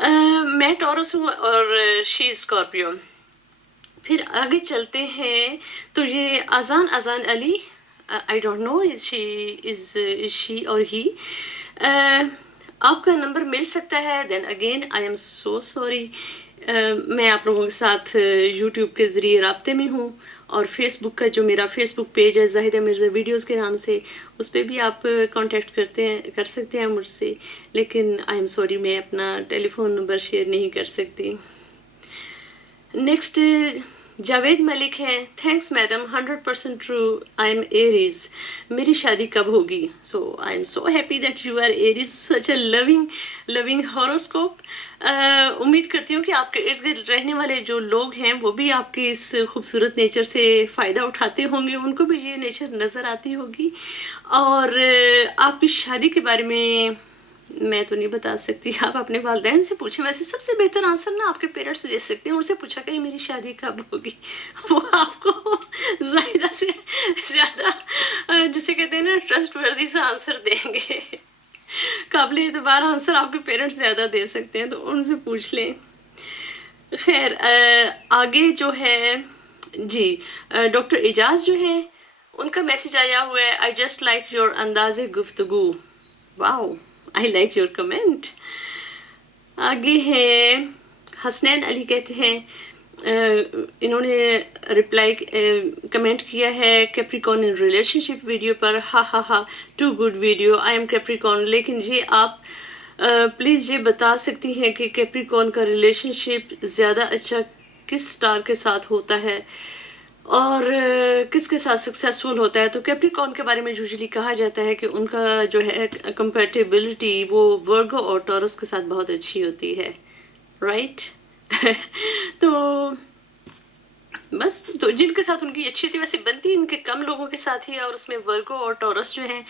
میں ٹورس ہوں اور شی اسکارپیو. پھر آگے چلتے ہیں تو یہ اذان علی، آئی ڈونٹ نو از شی اور ہی. آپ کا نمبر مل سکتا ہے. Then again I am so sorry. میں آپ لوگوں کے ساتھ یوٹیوب کے ذریعے رابطے میں ہوں، اور فیس بک کا جو میرا فیس بک پیج ہے زاہدہ مرزا ویڈیوز کے نام سے، اس پہ بھی آپ کانٹیکٹ کر سکتے ہیں مجھ سے. لیکن آئی ایم سوری، میں اپنا ٹیلی فون نمبر شیئر نہیں کر سکتی. نیکسٹ جاوید ملک ہے. Thanks madam, 100% true. I am Aries. میری شادی کب ہوگی؟ So I am so happy that you are Aries. Such a long horoscope. امید کرتی ہوں کہ آپ کے ارد گرد رہنے والے جو لوگ ہیں وہ بھی آپ کے اس خوبصورت نیچر سے فائدہ اٹھاتے ہوں گے، ان کو بھی یہ نیچر نظر آتی ہوگی. اور آپ کی شادی کے بارے میں تو نہیں بتا سکتی، آپ اپنے والدین سے پوچھیں. ویسے سب سے بہتر آنسر نا آپ کے پیرنٹس دے سکتے ہیں. ان سے پوچھا کہ میری شادی کب ہوگی، وہ آپ کو زائدہ سے زیادہ جسے کہتے ہیں نا ٹرسٹ وردی سا آنسر دیں گے. قابل اعتبار آنسر آپ کے پیرنٹس زیادہ دے سکتے ہیں، تو ان سے پوچھ لیں. خیر، آگے جو ہے جی ڈاکٹر اعجاز جو ہے، ان کا میسج آیا ہوا ہے. آئی جسٹ لائک یور انداز گفتگو. واو، آئی لائک یور کمنٹ. آگے ہے حسنین علی، کہتے ہیں انہوں نے رپلائی کمنٹ کیا ہے Capricorn in relationship video پر. ہا ہا ہا، too good video. I am Capricorn. لیکن یہ آپ پلیز یہ بتا سکتی ہیں کہ کیپریکون کا ریلیشن شپ زیادہ اچھا کس سٹار کے ساتھ ہوتا ہے اور کس کے ساتھ سکسیسفل ہوتا ہے؟ تو کیپریکون کے بارے میں یوزلی کہا جاتا ہے کہ ان کا جو ہے کمپیٹیبلٹی وہ ورگو اور ٹورس کے ساتھ بہت اچھی ہوتی ہے، رائٹ؟ تو بس، تو جن کے ساتھ ان کی اچھی ہوتی ہے، ویسے بنتی ان کے کم لوگوں کے ساتھ ہی ہے، اور اس میں ورگو اور ٹورس جو ہیں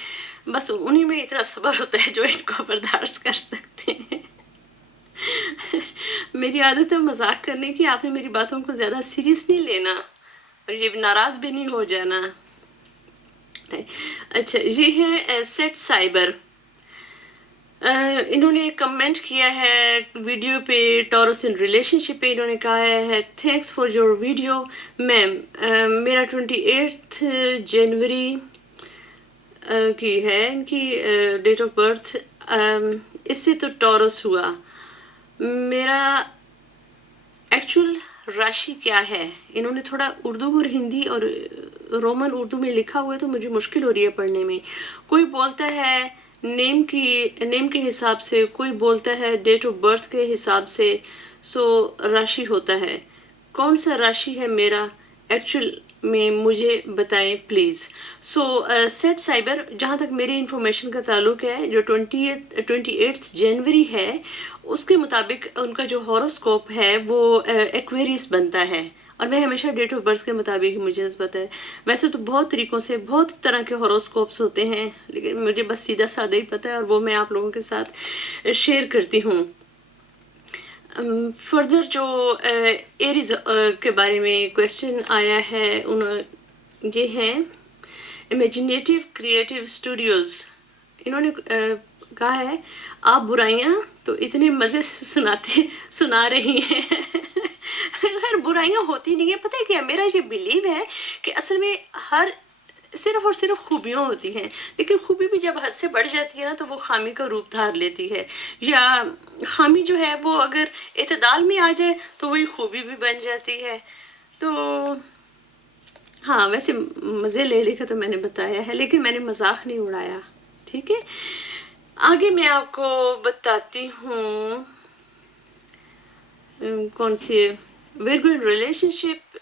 بس انہی میں اتنا صبر ہوتا ہے جو ان کو برداشت کر سکتے ہیں. میری عادت ہے مذاق کرنے کی، آپ نے میری باتوں کو زیادہ سیریس نہیں لینا اور یہ ناراض بھی نہیں ہو جانا. اچھا، یہ ہے سیٹ سائبر. انہوں نے کمنٹ کیا ہے ویڈیو پہ ٹورس ان ریلیشن شپ پہ. انہوں نے کہا ہے تھینکس فار یور ویڈیو میم. میرا 28 جنوری کی ہے ان کی ڈیٹ آف برتھ. اس سے تو ٹورس ہوا. میرا ایکچول راشی کیا ہے؟ انہوں نے تھوڑا اردو اور ہندی اور رومن اردو میں لکھا ہوا ہے تو مجھے مشکل ہو رہی ہے پڑھنے میں. کوئی بولتا ہے نیم کے حساب سے، کوئی بولتا ہے ڈیٹ آف برتھ کے حساب سے. سو راشی ہوتا ہے. کون سا راشی ہے میرا ایکچول میں مجھے بتائیں پلیز. سو سیٹ سائبر، جہاں تک میری انفارمیشن کا تعلق ہے، جو 28 جنوری ہے اس کے مطابق ان کا جو ہاروسکوپ ہے وہ ایکویریس بنتا ہے. اور میں ہمیشہ ڈیٹ آف برتھ کے مطابق ہی مجھے پتہ ہے. ویسے تو بہت طریقوں سے بہت طرح کے ہاروسکوپس ہوتے ہیں، لیکن مجھے بس سیدھا سادہ ہی پتہ ہے اور وہ میں آپ لوگوں کے ساتھ شیئر کرتی ہوں. فردر جو ایریز کے بارے میں کویشچن آیا ہے، یہ ہیں امیجنیٹو کریٹو اسٹوڈیوز. انہوں نے کہا ہے آپ برائیاں تو اتنے مزے سے سنا رہی ہیں. خیر، برائیاں ہوتی نہیں ہیں. پتہ ہے کیا، میرا یہ بلیو ہے کہ اصل میں صرف اور صرف خوبیاں ہوتی ہیں، لیکن خوبی بھی جب حد سے بڑھ جاتی ہے نا تو وہ خامی کا روپ دھار لیتی ہے. یا خامی جو ہے وہ اگر اعتدال میں آ جائے تو وہی خوبی بھی بن جاتی ہے. تو ہاں، ویسے مزے لے کے تو میں نے بتایا ہے، لیکن میں نے مذاق نہیں اڑایا، ٹھیک ہے؟ آگے میں آپ کو بتاتی ہوں کون سی ویئر گوئنگ ریلیشن شپ.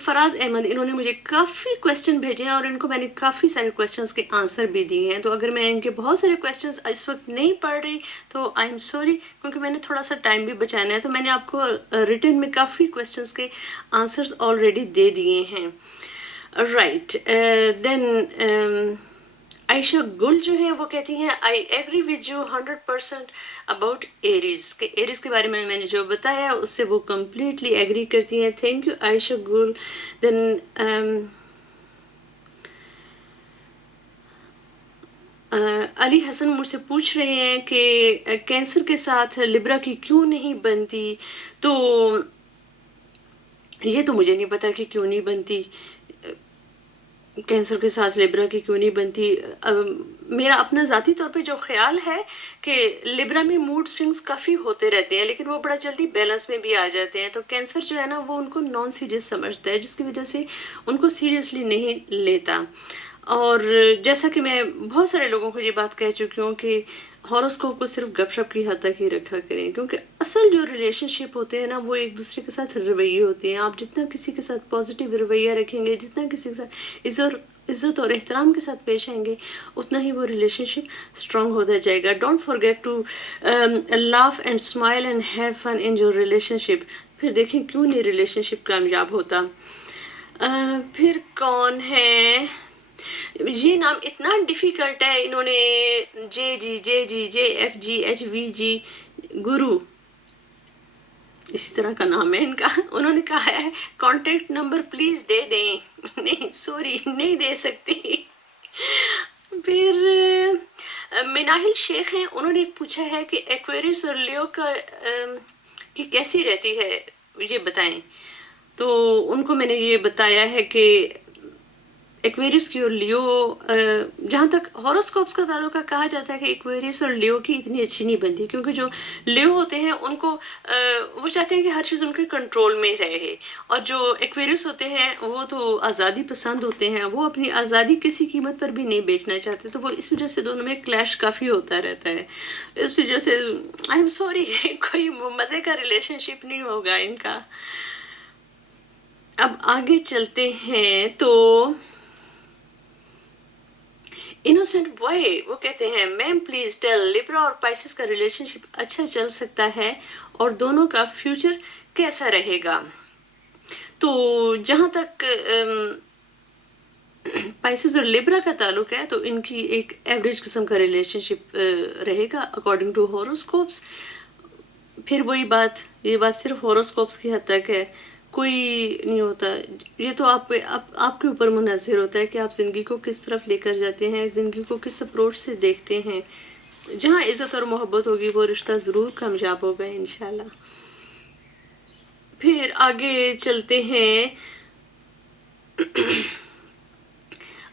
فراز احمد، انہوں نے مجھے کافی کویشچن بھیجے ہیں اور ان کو میں نے کافی سارے کویشچنس کے آنسر بھی دیے ہیں. تو اگر میں ان کے بہت سارے کویشچنس اس وقت نہیں پڑھ رہی تو آئی ایم سوری، کیونکہ میں نے تھوڑا سا ٹائم بھی بچانا ہے. تو میں نے آپ کو ریٹن میں کافی کویشچنس کے آنسرس آلریڈی دے دیے ہیں، رائٹ؟ دین عائشہ گل جو ہے وہ کہتی ہیں I agree with you 100% about arrays. کہ ایریز کے بارے میں نے جو بتایا اس سے وہ کمپلیٹلی ایگری کرتی ہیں. تھینک یو عائشہ گل. دین علی حسن مجھ سے پوچھ رہے ہیں کہ کینسر کے ساتھ لبرا کی کیوں نہیں بنتی، تو یہ تو مجھے نہیں پتا کہ کیوں نہیں بنتی، کینسر کے ساتھ لیبرا کی کیوں نہیں بنتی۔ میرا اپنا ذاتی طور پہ جو خیال ہے کہ لیبرا میں موڈ سوئنگز کافی ہوتے رہتے ہیں، لیکن وہ بڑا جلدی بیلنس میں بھی آ جاتے ہیں، تو کینسر جو ہے نا وہ ان کو نان سیریس سمجھتا ہے، جس کی وجہ سے ان کو سیریسلی نہیں لیتا۔ اور جیسا کہ میں بہت سارے لوگوں کو یہ بات کہہ چکی ہوں کہ ہاروسکوپ کو صرف گپ شپ کی حد تک ہی رکھا کریں، کیونکہ اصل جو ریلیشن شپ ہوتے ہیں نا وہ ایک دوسرے کے ساتھ رویے ہوتے ہیں۔ آپ جتنا کسی کے ساتھ پازیٹیو رویہ رکھیں گے، جتنا کسی کے ساتھ عزت اور احترام کے ساتھ پیش آئیں گے، اتنا ہی وہ ریلیشن شپ اسٹرانگ ہوتا جائے گا۔ Don't forget to laugh and smile and have fun in your relationship۔ پھر دیکھیں کیوں نہیں ریلیشن شپ کامیاب ہوتا۔ پھر کون ہے؟ یہ نام اتنا ڈیفیکلٹ ہے، انہوں نے جے ایف جی ایچ وی جی گرو، اسی طرح کا نام ہے ان کا۔ انہوں نے کہا ہے کانٹیکٹ نمبر پلیز دے دیں۔ نہیں سوری، نہیں دے سکتی۔ پھر مناہل شیخ ہیں، انہوں نے پوچھا ہے کہ ایکویریس اور لیو کی کیسی رہتی ہے، یہ بتائیں۔ تو ان کو میں نے یہ بتایا ہے کہ ایکویریس کی اور لیو، جہاں تک ہاروسکوپس کا تعلق ہے، کہا جاتا ہے کہ ایکویریس اور لیو کی اتنی اچھی نہیں بنتی، کیونکہ جو لیو ہوتے ہیں ان کو وہ چاہتے ہیں کہ ہر چیز ان کے کنٹرول میں رہے، اور جو ایکویریس ہوتے ہیں وہ تو آزادی پسند ہوتے ہیں، وہ اپنی آزادی کسی قیمت پر بھی نہیں بیچنا چاہتے، تو وہ اس وجہ سے دونوں میں کلیش کافی ہوتا رہتا ہے۔ اس وجہ سے آئی ایم سوری، کوئی مزے کا ریلیشن شپ نہیں ہوگا ان کا۔ اب آگے چلتے ہیں تو انوسینٹ بوائے وہ کہتے ہیں میم پلیز ٹیل لیبرا اور پائسس کا ریلیشن شپ اچھا چل سکتا ہے اور دونوں کا فیوچر کیسا رہے گا؟ تو جہاں تک پائسس اور لیبرا کا تعلق ہے تو ان کی ایک ایوریج قسم کا ریلیشن شپ رہے گا اکارڈنگ ٹو ہاروسکوپس۔ پھر وہی بات، یہ بات صرف ہاروسکوپس کی حد تک ہے، کوئی نہیں ہوتا، یہ تو آپ کے اوپر منحصر ہوتا ہے کہ آپ زندگی کو کس طرف لے کر جاتے ہیں، زندگی کو کس اپروچ سے دیکھتے ہیں۔ جہاں عزت اور محبت ہوگی وہ رشتہ ضرور کامیاب ہوگا انشاءاللہ۔ پھر آگے چلتے ہیں،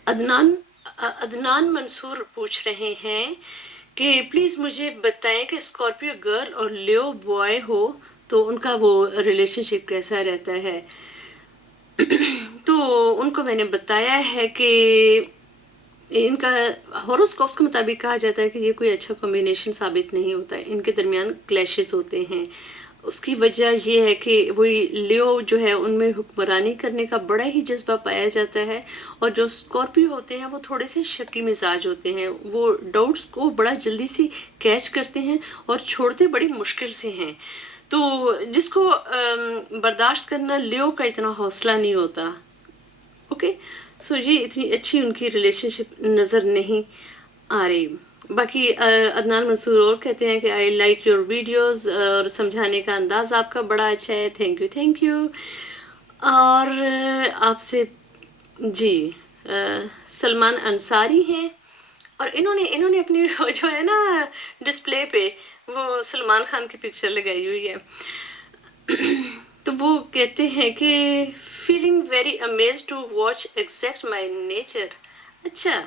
عدنان منصور پوچھ رہے ہیں کہ پلیز مجھے بتائیں کہ اسکارپیو گرل اور لیو بوائے ہو تو ان کا وہ ریلیشن شپ کیسا رہتا ہے؟ تو ان کو میں نے بتایا ہے کہ ان کا ہاروسکوپس کے مطابق کہا جاتا ہے کہ یہ کوئی اچھا کمبینیشن ثابت نہیں ہوتا ہے، ان کے درمیان کلیشز ہوتے ہیں۔ اس کی وجہ یہ ہے کہ وہی لیو جو ہے ان میں حکمرانی کرنے کا بڑا ہی جذبہ پایا جاتا ہے، اور جو اسکارپیو ہوتے ہیں وہ تھوڑے سے شکی مزاج ہوتے ہیں، وہ ڈاؤٹس کو بڑا جلدی سے کیچ کرتے ہیں اور چھوڑتے بڑی مشکل سے ہیں، تو جس کو برداشت کرنا لیو کا اتنا حوصلہ نہیں ہوتا۔ اوکے، سو یہ اتنی اچھی ان کی ریلیشن شپ نظر نہیں آ رہی۔ باقی عدنان منصور اور کہتے ہیں کہ آئی لائک یور ویڈیوز، اور سمجھانے کا انداز آپ کا بڑا اچھا ہے، تھینک یو۔ اور آپ سے جی سلمان انصاری ہیں، اور انہوں نے اپنی جو ہے نا ڈسپلے پہ وہ سلمان خان کی پکچر لگائی ہوئی ہے، تو وہ کہتے ہیں کہ feeling very amazed to watch exact my nature, اچھا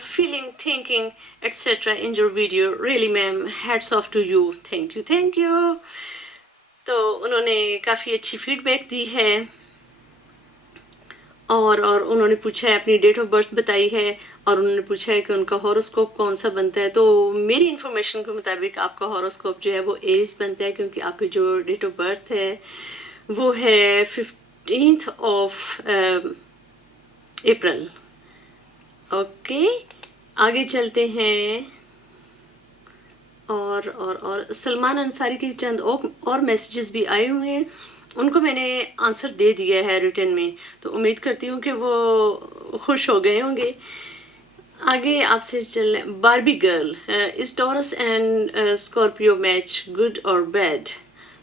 feeling thinking etcetera in your video, really ma'am hats off to you, thank you. تو انہوں نے کافی اچھی فیڈ بیک دی ہے، اور انہوں نے پوچھا ہے، اپنی ڈیٹ آف برتھ بتائی ہے، اور انہوں نے پوچھا ہے کہ ان کا ہاروسکوپ کون سا بنتا ہے۔ تو میری انفارمیشن کے مطابق آپ کا ہاروسکوپ جو ہے وہ ایریز بنتا ہے، کیونکہ آپ کی جو ڈیٹ آف برتھ ہے وہ ہے 15th آف اپریل۔ اوکے، آگے چلتے ہیں، اور سلمان انصاری کے چند اور میسیجز بھی آئے ہوئے ہیں، ان کو میں نے آنسر دے دیا ہے ریٹن میں، تو امید کرتی ہوں کہ وہ خوش ہو گئے ہوں گے۔ آگے آپ سے چلیں، Barbie girl, is Taurus and Scorpio match good اور بیڈ؟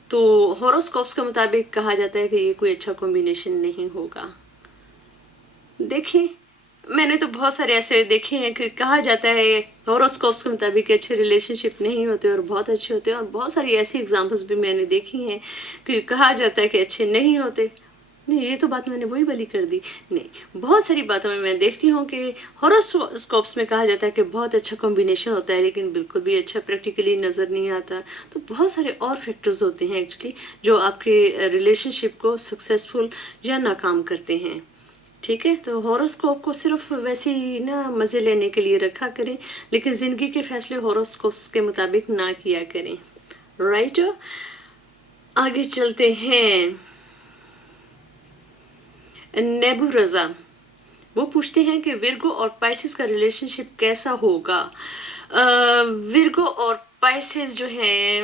تو ہاروسکوپس کے مطابق کہا جاتا ہے کہ یہ کوئی اچھا کمبینیشن نہیں ہوگا۔ دیکھیں میں نے تو بہت سارے ایسے دیکھے ہیں کہ کہا جاتا ہے ہاروسکوپس کے مطابق کہ اچھے ریلیشن شپ نہیں ہوتے اور بہت اچھے ہوتے ہیں، اور بہت ساری ایسی ایگزامپلس بھی میں نے دیکھی ہیں کہ کہا جاتا ہے کہ اچھے نہیں ہوتے. نہیں، یہ تو بات میں نے وہی والی کر دی. نہیں، بہت ساری باتوں میں دیکھتی ہوں کہ ہاروسکوپس میں کہا جاتا ہے کہ بہت اچھا کمبینیشن ہوتا ہے، لیکن بالکل بھی اچھا پریکٹیکلی نظر نہیں آتا. تو بہت سارے اور فیکٹرز ہوتے ہیں ایکچولی جو آپ کے ریلیشن شپ کو سکسیزفل یا ناکام کرتے ہیں. ٹھیک ہے، تو ہاروسکوپ کو صرف ویسے ہی نا مزے لینے کے لیے رکھا کریں، لیکن زندگی کے فیصلے ہاروسکوپس کے مطابق نہ کیا کریں. رائٹ، آگے چلتے ہیں. نیبو رضا وہ پوچھتے ہیں کہ ورگو اور پائسس کا ریلیشن شپ کیسا ہوگا. ورگو اور پائسس جو ہیں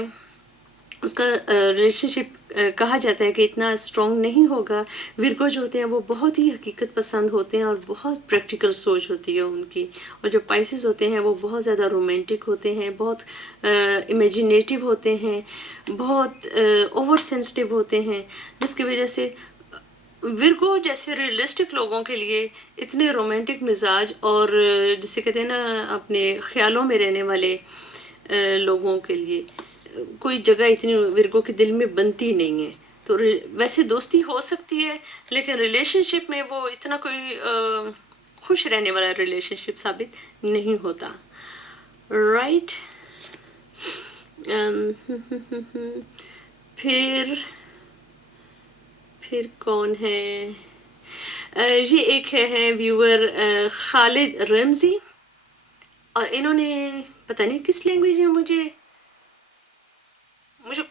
اس کا ریلیشن شپ کہا جاتا ہے کہ اتنا اسٹرانگ نہیں ہوگا. ورگو جو ہوتے ہیں وہ بہت ہی حقیقت پسند ہوتے ہیں اور بہت پریکٹیکل سوچ ہوتی ہے ان کی، اور جو پائسز ہوتے ہیں وہ بہت زیادہ رومانٹک ہوتے ہیں، بہت امیجینیٹو ہوتے ہیں، بہت اوور سینسٹیو ہوتے ہیں، جس کی وجہ سے ورگو جیسے ریئلسٹک لوگوں کے لیے اتنے رومانٹک مزاج اور جسے کہتے ہیں نا اپنے خیالوں میں رہنے والے لوگوں کے لیے کوئی جگہ اتنی ورگو کے دل میں بنتی نہیں ہے. تو ویسے دوستی ہو سکتی ہے، لیکن ریلیشن شپ میں وہ اتنا کوئی خوش رہنے والا ریلیشن شپ ثابت نہیں ہوتا. رائٹ. پھر کون ہے؟ یہ ایک ہے ویور خالد رمزی، اور انہوں نے پتہ نہیں کس لینگویج میں، مجھے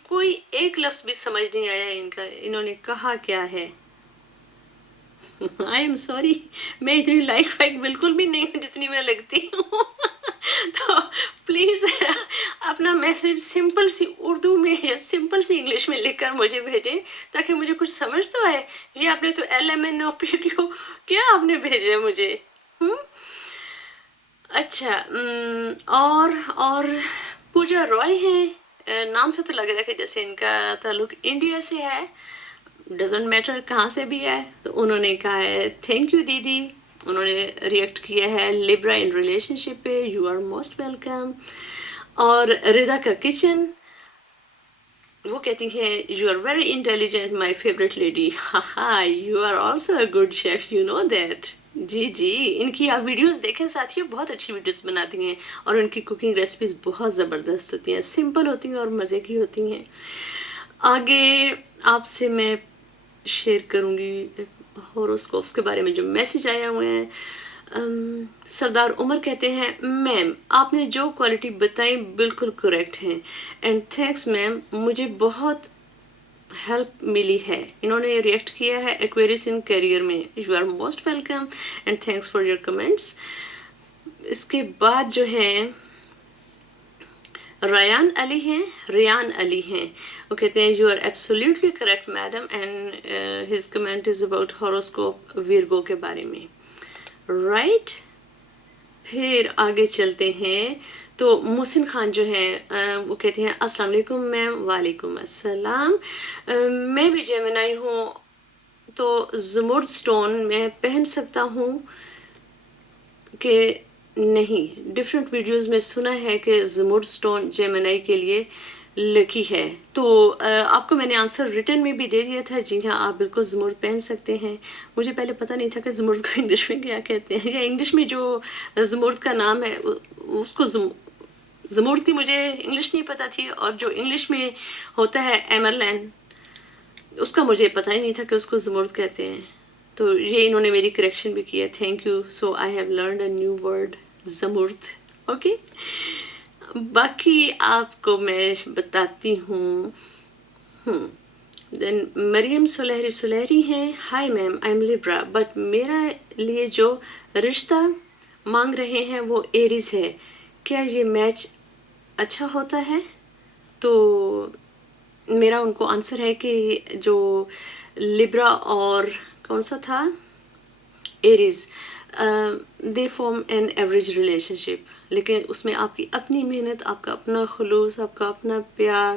کوئی ایک لفظ بھی سمجھ نہیں آیا ان کا، انہوں نے کہا کیا ہے. آئی ایم سوری، میں اتنی لائک وائک بالکل بھی نہیں ہوں جتنی میں لگتی ہوں. تو پلیز اپنا میسج سمپل سی اردو میں یا سمپل سی انگلش میں لکھ کر مجھے بھیجیں تاکہ مجھے کچھ سمجھ تو آئے. یہ آپ نے تو LMNOP کیا آپ نے بھیجے مجھے. اچھا، اور پوجا رائے ہیں. نام سے تو لگ رہا ہے کہ جیسے ان کا تعلق انڈیا سے ہے، ڈزنٹ میٹر کہاں سے بھی ہے. تو انہوں نے کہا ہے تھینک یو دیدی. انہوں نے ریئیکٹ کیا ہے لیبرا ان ریلیشن شپ پہ، یو آر موسٹ ویلکم. اور ردا کا کچن وہ کہتی ہیں you are very intelligent my favourite lady. You are also a good chef, you know that. جی ان کی آپ ویڈیوز دیکھیں ساتھیوں، بہت اچھی ویڈیوز بناتی ہیں اور ان کی کوکنگ ریسیپیز بہت زبردست ہوتی ہیں، سمپل ہوتی ہیں اور مزے کی ہوتی ہیں. آگے آپ سے میں شیئر کروں گی ہاروسکوپس کے بارے میں جو میسج آیا ہوئے ہیں. سردار عمر کہتے ہیں میم آپ نے جو کوالٹی بتائی بالکل کریکٹ ہیں، اینڈ تھینکس میم، مجھے بہت ہیلپ ملی ہے. انہوں نے ریئیکٹ کیا ہے ایکویریس ان کیریئر میں. You are most welcome and thanks for your comments. اس کے بعد جو ہیں ریان علی ہیں، وہ کہتے ہیں you are absolutely correct madam, and his comment is about horoscope Virgo کے بارے میں. رائٹ. پھر آگے چلتے ہیں. تو محسن خان جو ہیں وہ کہتے ہیں السلام علیکم میم. وعلیکم السلام. میں بھی جیمنائی ہوں، تو زمرد سٹون میں پہن سکتا ہوں کہ نہیں؟ ڈفرینٹ ویڈیوز میں سنا ہے کہ زمرد سٹون جیمنائی کے لیے لکی ہے. تو آپ کو میں نے آنسر ریٹن میں بھی دے دیا تھا. جی ہاں، آپ بالکل زمرد پہن سکتے ہیں. مجھے پہلے پتہ نہیں تھا کہ زمرد کو انگلش میں کیا کہتے ہیں، یا انگلش میں جو زمرد کا نام ہے اس کو زمرد کی مجھے انگلش نہیں پتہ تھی، اور جو انگلش میں ہوتا ہے ایمرلین اس کا مجھے پتہ ہی نہیں تھا کہ اس کو زمرد کہتے ہیں. تو یہ انہوں نے میری کریکشن بھی کی ہے. Thank you. So I have learned a new word, زمرد. اوکے. باقی آپ کو میں بتاتی ہوں. دین مریم سلہری ہیں. Hi ma'am, I am Libra but میرا لیے جو رشتہ مانگ رہے ہیں وہ ایریز ہے، کیا یہ میچ اچھا ہوتا ہے؟ تو میرا ان کو آنسر ہے کہ جو لیبرا اور کون سا تھا Aries, they form an average relationship, لیکن اس میں آپ کی اپنی محنت، آپ کا اپنا خلوص، آپ کا اپنا پیار،